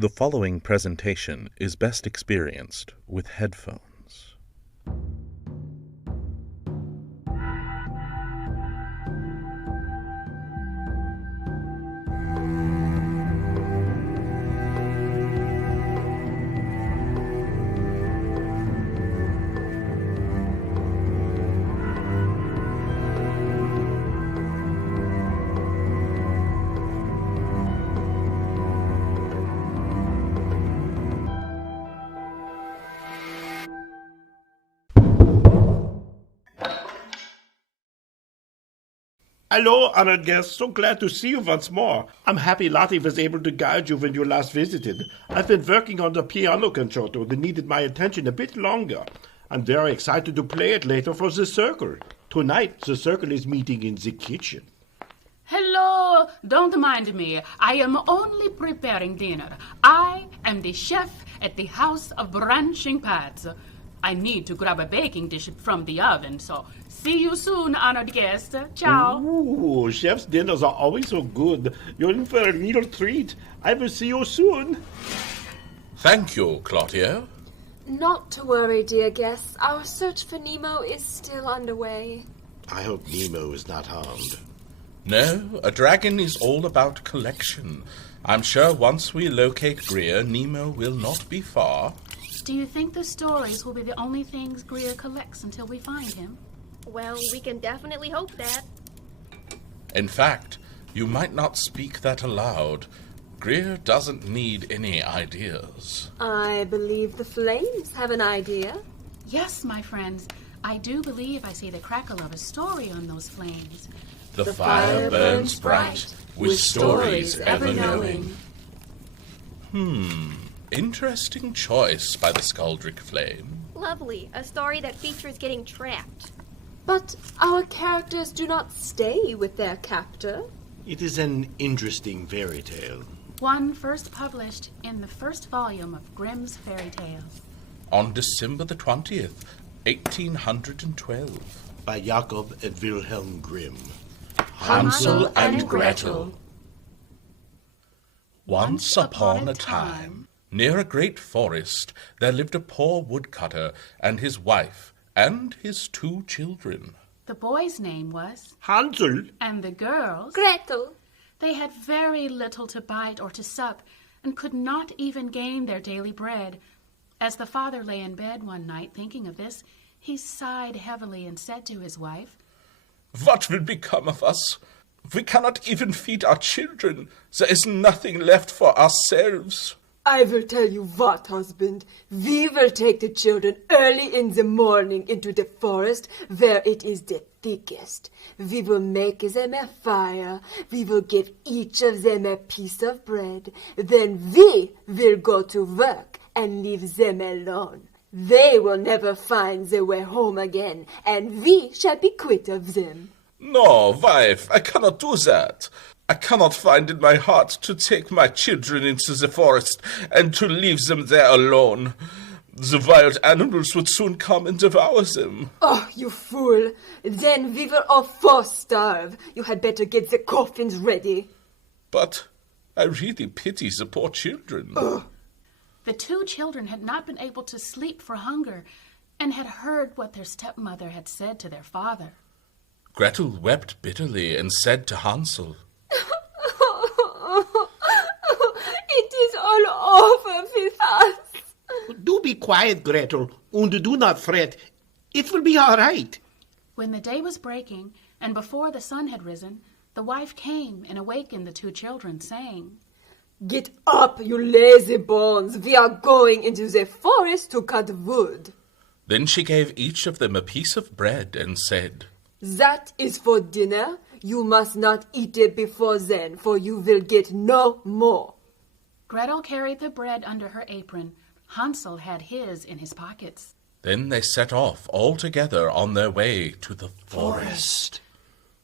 The following presentation is best experienced with headphones. Hello, honored guests. So glad to see you once more. I'm happy Lottie was able to guide you when you last visited. I've been working on the piano concerto that needed my attention a bit longer. I'm very excited to play it later for the circle. Tonight, the circle is meeting in the kitchen. Hello, don't mind me. I am only preparing dinner. I am the chef at the House of Branching Paths. I need to grab a baking dish from the oven, so see you soon, honored guest. Ciao. Ooh, chef's dinners are always so good. You're in for a little treat. I will see you soon. Thank you, Claudia. Not to worry, dear guests. Our search for Nemo is still underway. I hope Nemo is not harmed. No, a dragon is all about collection. I'm sure once we locate Greer, Nemo will not be far. Do you think the stories will be the only things Greer collects until we find him? Well, we can definitely hope that. In fact, you might not speak that aloud. Greer doesn't need any ideas. I believe the flames have an idea. Yes, my friends. I do believe I see the crackle of a story on those flames. The fire burns bright, with stories ever knowing. Interesting choice by the Skuldrick Flame. Lovely. A story that features getting trapped. But our characters do not stay with their captor. It is an interesting fairy tale. One first published in the first volume of Grimm's Fairy Tales. On December the 20th, 1812. By Jacob and Wilhelm Grimm. Hansel and Gretel. Once upon a time, near a great forest, there lived a poor woodcutter and his wife and his 2 children. The boy's name was Hansel. and the girl's Gretel. They had very little to bite or to sup, and could not even gain their daily bread. As the father lay in bed one night thinking of this, he sighed heavily and said to his wife, What will become of us? We cannot even feed our children. There is nothing left for ourselves. I will tell you what, husband. We will take the children early in the morning into the forest where it is the thickest. We will make them a fire. We will give each of them a piece of bread. Then we will go to work and leave them alone. They will never find their way home again, and we shall be quit of them. No, wife, I cannot do that. I cannot find in my heart to take my children into the forest and to leave them there alone. The wild animals would soon come and devour them. Oh, you fool. Then we will all 4 starve. You had better get the coffins ready. But I really pity the poor children. The 2 children had not been able to sleep for hunger, and had heard what their stepmother had said to their father. Gretel wept bitterly and said to Hansel, It is all over with us. Do be quiet, Gretel, and do not fret. It will be all right. When the day was breaking, and before the sun had risen, the wife came and awakened the 2 children, saying, Get up, you lazy bones. We are going into the forest to cut wood. Then she gave each of them a piece of bread and said, That is for dinner. You must not eat it before then, for you will get no more. Gretel carried the bread under her apron. Hansel had his in his pockets. Then they set off all together on their way to the forest.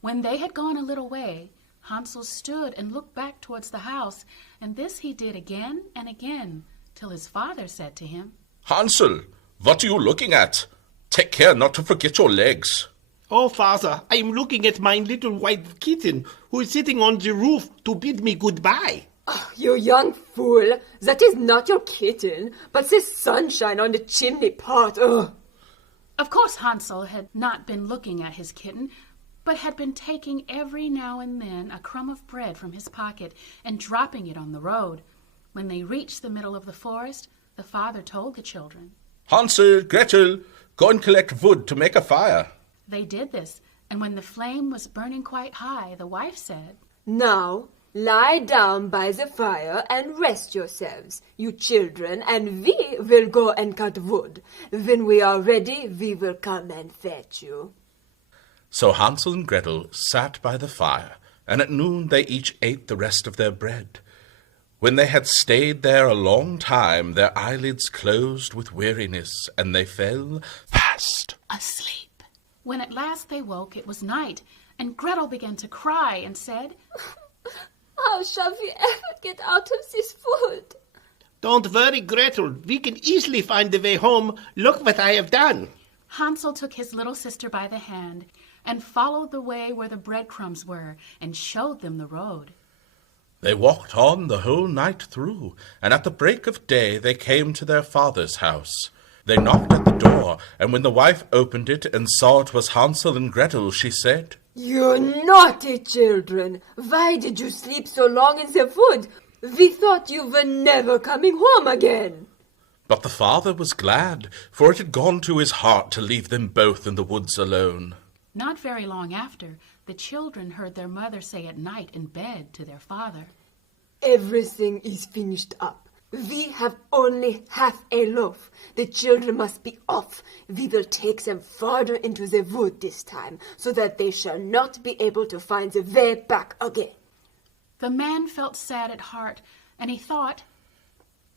When they had gone a little way, Hansel stood and looked back towards the house, and this he did again and again, till his father said to him, Hansel, what are you looking at? Take care not to forget your legs. Oh, father, I am looking at my little white kitten who is sitting on the roof to bid me goodbye. Oh, you young fool! That is not your kitten, but the sunshine on the chimney pot. Ugh. Of course Hansel had not been looking at his kitten, but had been taking every now and then a crumb of bread from his pocket and dropping it on the road. When they reached the middle of the forest, the father told the children. Hansel, Gretel, go and collect wood to make a fire. They did this, and when the flame was burning quite high, the wife said, Now, lie down by the fire and rest yourselves, you children, and we will go and cut wood. When we are ready, we will come and fetch you. So Hansel and Gretel sat by the fire, and at noon they each ate the rest of their bread. When they had stayed there a long time, their eyelids closed with weariness, and they fell fast asleep. When at last they woke, it was night, and Gretel began to cry and said, How shall we ever get out of this wood? Don't worry, Gretel. We can easily find the way home. Look what I have done. Hansel took his little sister by the hand and followed the way where the breadcrumbs were and showed them the road. They walked on the whole night through, and at the break of day they came to their father's house. They knocked at the door, and when the wife opened it and saw it was Hansel and Gretel, she said, You naughty children! Why did you sleep so long in the wood? We thought you were never coming home again. But the father was glad, for it had gone to his heart to leave them both in the woods alone. Not very long after, the children heard their mother say at night in bed to their father, Everything is finished up. We have only half a loaf. The children must be off. We will take them farther into the wood this time, so that they shall not be able to find the way back again. The man felt sad at heart, and he thought,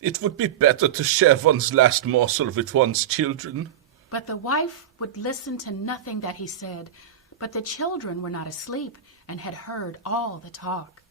It would be better to share one's last morsel with one's children. But the wife would listen to nothing that he said. But the children were not asleep and had heard all the talk.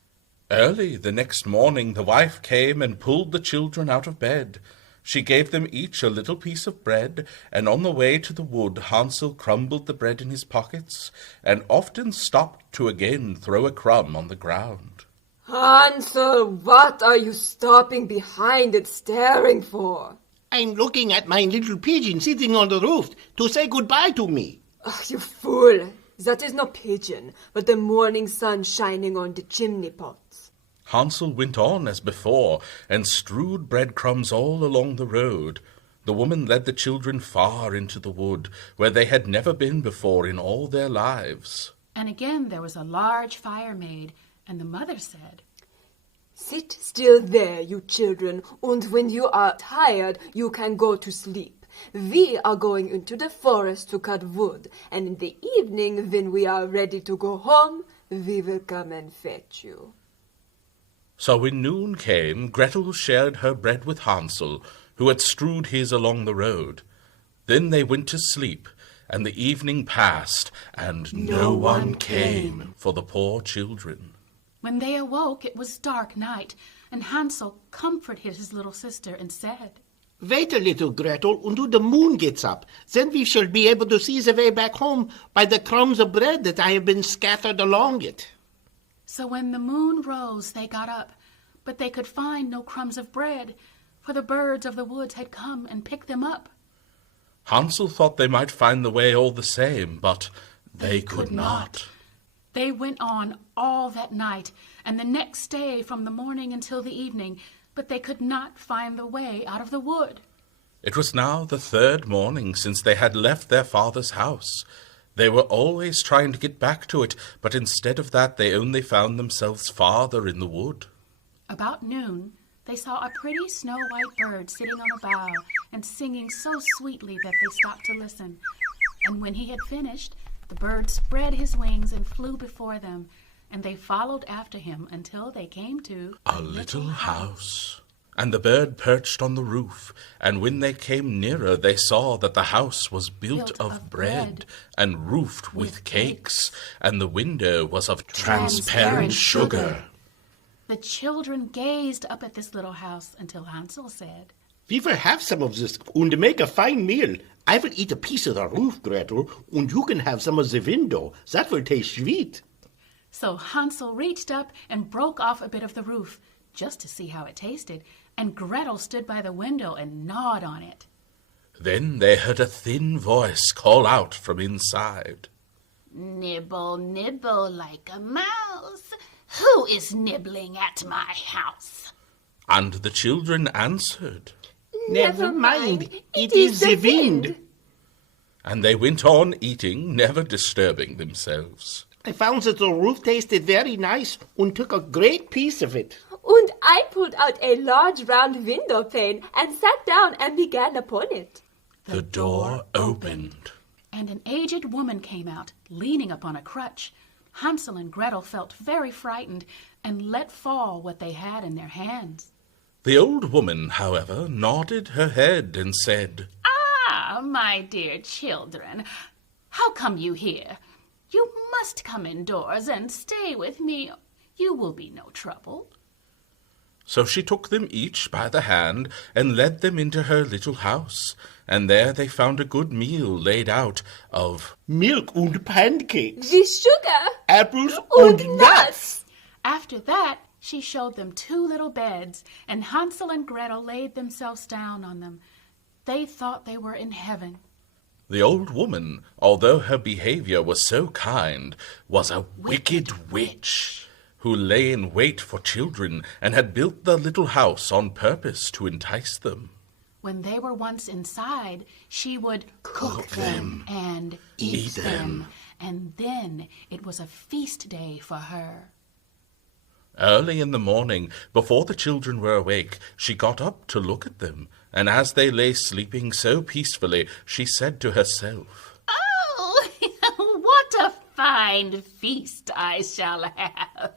Early the next morning the wife came and pulled the children out of bed. She gave them each a little piece of bread, and on the way to the wood Hansel crumbled the bread in his pockets, and often stopped to again throw a crumb on the ground. Hansel, what are you stopping behind and staring for? I'm looking at my little pigeon sitting on the roof to say goodbye to me. Oh, you fool! That is no pigeon, but the morning sun shining on the chimney pots. Hansel went on as before, and strewed breadcrumbs all along the road. The woman led the children far into the wood, where they had never been before in all their lives. And again there was a large fire made, and the mother said, Sit still there, you children, and when you are tired, you can go to sleep. We are going into the forest to cut wood, and in the evening, when we are ready to go home, we will come and fetch you. So when noon came, Gretel shared her bread with Hansel, who had strewed his along the road. Then they went to sleep, and the evening passed, and no one came for the poor children. When they awoke, it was dark night, and Hansel comforted his little sister and said, Wait a little, Gretel, until the moon gets up. Then we shall be able to see the way back home by the crumbs of bread that I have been scattered along it. So when the moon rose, they got up, but they could find no crumbs of bread, for the birds of the woods had come and picked them up. Hansel thought they might find the way all the same, but they could not. They went on all that night, and the next day from the morning until the evening, but they could not find the way out of the wood. It was now the third morning since they had left their father's house. They were always trying to get back to it, but instead of that they only found themselves farther in the wood. About noon, they saw a pretty snow-white bird sitting on a bough and singing so sweetly that they stopped to listen. And when he had finished, the bird spread his wings and flew before them, and they followed after him until they came to A little house. And the bird perched on the roof, and when they came nearer they saw that the house was built of bread and roofed with cakes, and the window was of transparent sugar. The children gazed up at this little house until Hansel said, We will have some of this and make a fine meal. I will eat a piece of the roof, Gretel, and you can have some of the window. That will taste sweet. So Hansel reached up and broke off a bit of the roof, just to see how it tasted, and Gretel stood by the window and gnawed on it. Then they heard a thin voice call out from inside. Nibble, nibble like a mouse. Who is nibbling at my house? And the children answered, Never mind, it is the wind. and they went on eating, never disturbing themselves. I found that the roof tasted very nice and took a great piece of it. And I pulled out a large round window pane and sat down and began upon it. The door opened. And an aged woman came out, leaning upon a crutch. Hansel and Gretel felt very frightened and let fall what they had in their hands. The old woman, however, nodded her head and said, Ah, my dear children, how come you here? You must come indoors and stay with me. You will be no trouble. So she took them each by the hand and led them into her little house, and there they found a good meal laid out of Milk and pancakes, With sugar apples and and nuts. After that, she showed them 2 little beds, and Hansel and Gretel laid themselves down on them. They thought they were in heaven. the old woman, although her behavior was so kind, was a wicked witch, who lay in wait for children and had built the little house on purpose to entice them. When they were once inside, she would Cook them, and eat them. And then it was a feast day for her. Early in the morning, before the children were awake, she got up to look at them, and as they lay sleeping so peacefully, she said to herself, Oh, what a fine feast I shall have.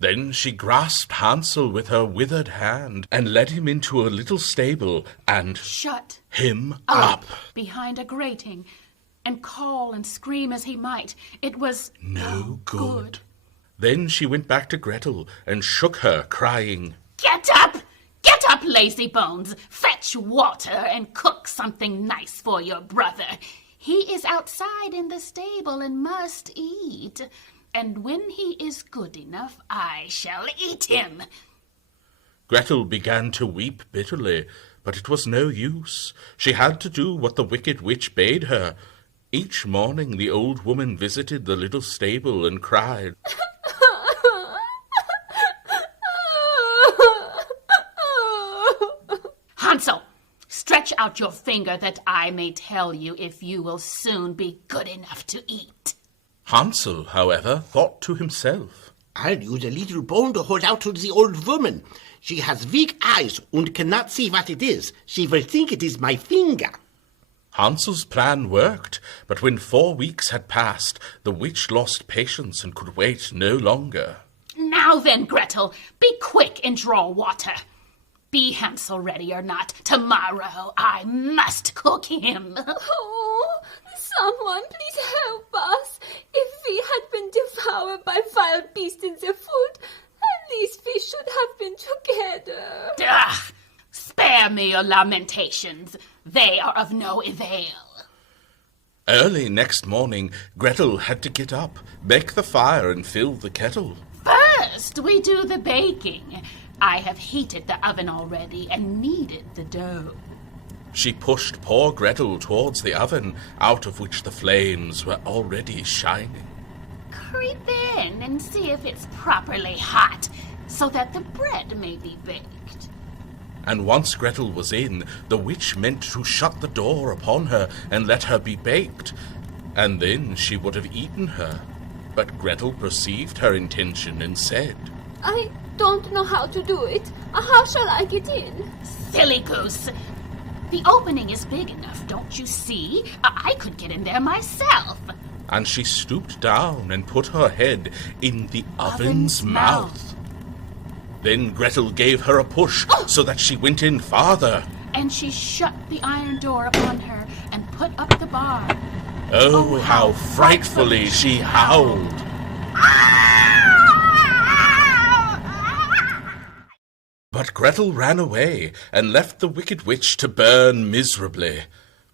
Then she grasped Hansel with her withered hand and led him into a little stable and Shut him up. behind a grating, and call and scream as he might, it was No good. Then she went back to Gretel and shook her, crying, Get up! Get up, lazy bones! Fetch water and cook something nice for your brother. He is outside in the stable and must eat. And when he is good enough, I shall eat him. Gretel began to weep bitterly, but it was no use. She had to do what the wicked witch bade her. Each morning the old woman visited the little stable and cried, Hansel, stretch out your finger that I may tell you if you will soon be good enough to eat. Hansel, however, thought to himself, I'll use a little bone to hold out to the old woman. She has weak eyes and cannot see what it is. She will think it is my finger. Hansel's plan worked, but when 4 weeks had passed, the witch lost patience and could wait no longer. Now then, Gretel, be quick and draw water. Be Hansel ready or not, tomorrow I must cook him. Oh, someone please help us. If we had been devoured by wild beasts in the food, at least we should have been together. Ugh, spare me your lamentations. They are of no avail. Early next morning, Gretel had to get up, make the fire, and fill the kettle. First, we do the baking. I have heated the oven already and kneaded the dough. She pushed poor Gretel towards the oven, out of which the flames were already shining. Creep in and see if it's properly hot, so that the bread may be baked. And once Gretel was in, the witch meant to shut the door upon her and let her be baked, and then she would have eaten her. But Gretel perceived her intention and said, I don't know how to do it. How shall I get in? Silly goose! The opening is big enough, don't you see? I could get in there myself. and she stooped down and put her head in the oven's mouth. Then Gretel gave her a push so that she went in farther. And she shut the iron door upon her and put up the bar. Oh, how frightfully she howled! But Gretel ran away and left the wicked witch to burn miserably.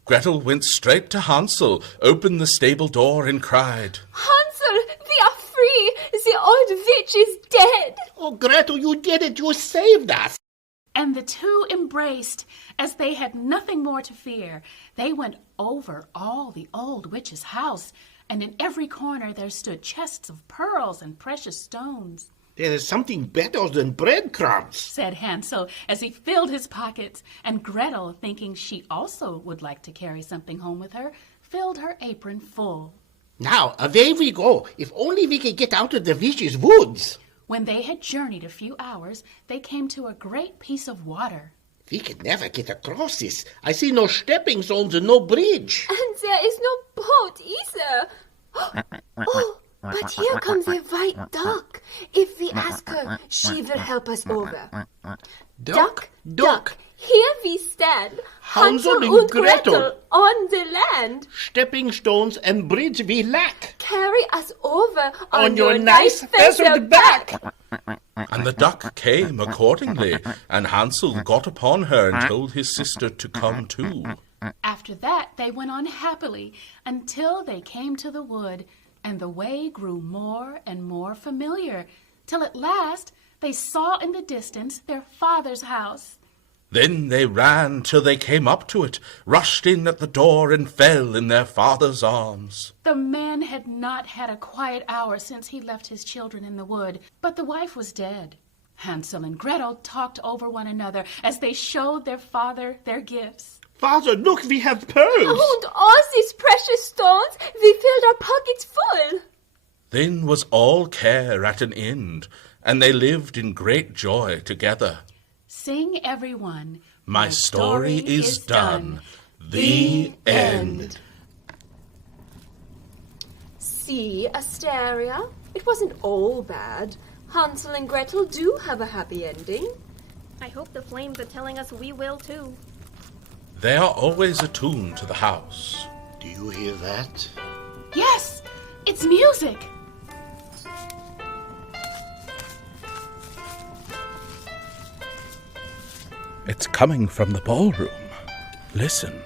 Gretel went straight to Hansel, opened the stable door, and cried, Hansel, we are free! The old witch is dead. Oh, Gretel, you did it. You saved us. And the two embraced as they had nothing more to fear. They went over all the old witch's house, and in every corner there stood chests of pearls and precious stones. There is something better than breadcrumbs, said Hansel as he filled his pockets, and Gretel, thinking she also would like to carry something home with her, filled her apron full. Now, away we go. If only we could get out of the witch's woods. When they had journeyed a few hours, they came to a great piece of water. We could never get across this. I see no stepping stones and no bridge. And there is no boat either. Oh, but here comes a white duck. If we ask her, she will help us over. Duck, duck, here we stand. Hansel and Gretel. On the land. Stepping stones and bridge we lack. Carry us over On your nice feathered back. And the duck came accordingly, and Hansel got upon her and told his sister to come too. After that they went on happily until they came to the wood, and the way grew more and more familiar, till at last they saw in the distance their father's house. Then they ran till they came up to it, rushed in at the door, and fell in their father's arms. The man had not had a quiet hour since he left his children in the wood, but the wife was dead. Hansel and Gretel talked over one another as they showed their father their gifts. Father, look, we have pearls. And all these precious stones, we filled our pockets full. Then was all care at an end, and they lived in great joy together. Sing everyone. My story is done. The end. See, Asteria, it wasn't all bad. Hansel and Gretel do have a happy ending. I hope the flames are telling us we will too. They are always attuned to the house. Do you hear that? Yes, it's music. It's coming from the ballroom. Listen.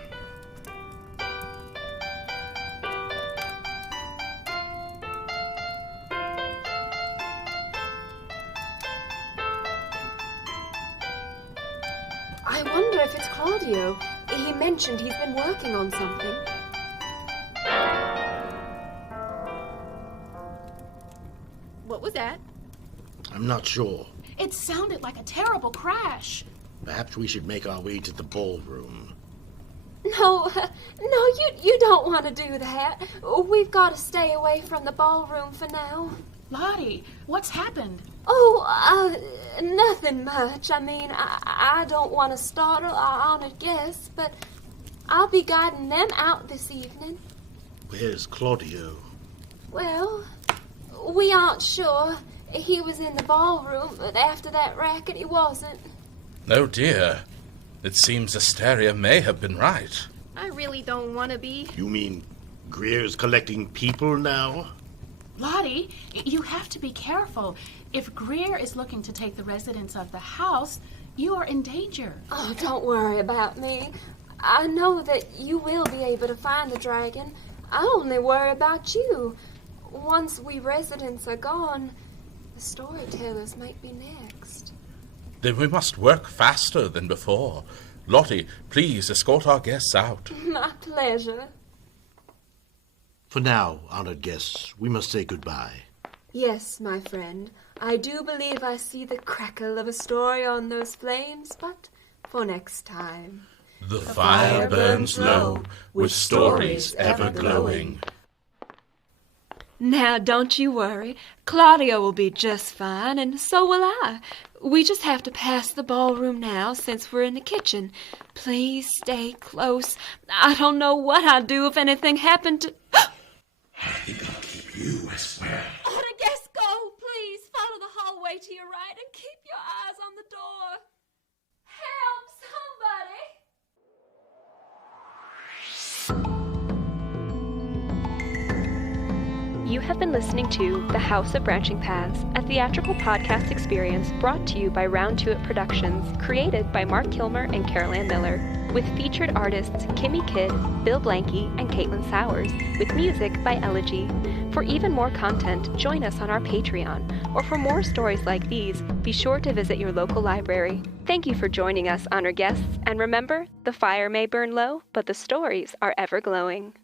I wonder if it's Claudio. He mentioned he's been working on something. What was that? I'm not sure. It sounded like a terrible crash. Perhaps we should make our way to the ballroom. No, you don't want to do that. We've got to stay away from the ballroom for now. Lottie, what's happened? Oh, nothing much. I mean, I don't want to startle our honored guests, but I'll be guiding them out this evening. Where's Claudio? Well, we aren't sure. He was in the ballroom, but after that racket, he wasn't. Oh dear. It seems Asteria may have been right. I really don't want to be. You mean Greer's collecting people now? Lottie, you have to be careful. If Greer is looking to take the residents of the house, you are in danger. Oh, don't worry about me. I know that you will be able to find the dragon. I only worry about you. Once we residents are gone, the storytellers might be next. Then we must work faster than before. Lottie, please escort our guests out. My pleasure. For now, honored guests, we must say goodbye. Yes, my friend, I do believe I see the crackle of a story on those flames, but for next time. The fire burns low, with stories ever glowing. Now, don't you worry. Claudio will be just fine, and so will I. We just have to pass the ballroom now, since we're in the kitchen. Please stay close. I don't know what I'd do if anything happened to... I think I'll keep you, I swear. On a guest go, please. Follow the hallway to your right and keep your eyes on the door. Help, somebody. You have been listening to The House of Branching Paths, a theatrical podcast experience brought to you by Round Two It Productions, created by Mark Kilmer and Carol Ann Miller, with featured artists Kimmy Kidd, Bill Blanky, and Caitlin Sowers, with music by Elegy. For For even more content, join us on our Patreon, or for more stories like these, be sure to visit your local library. Thank you for joining us, honored guests, and remember, the fire may burn low, but the stories are ever glowing.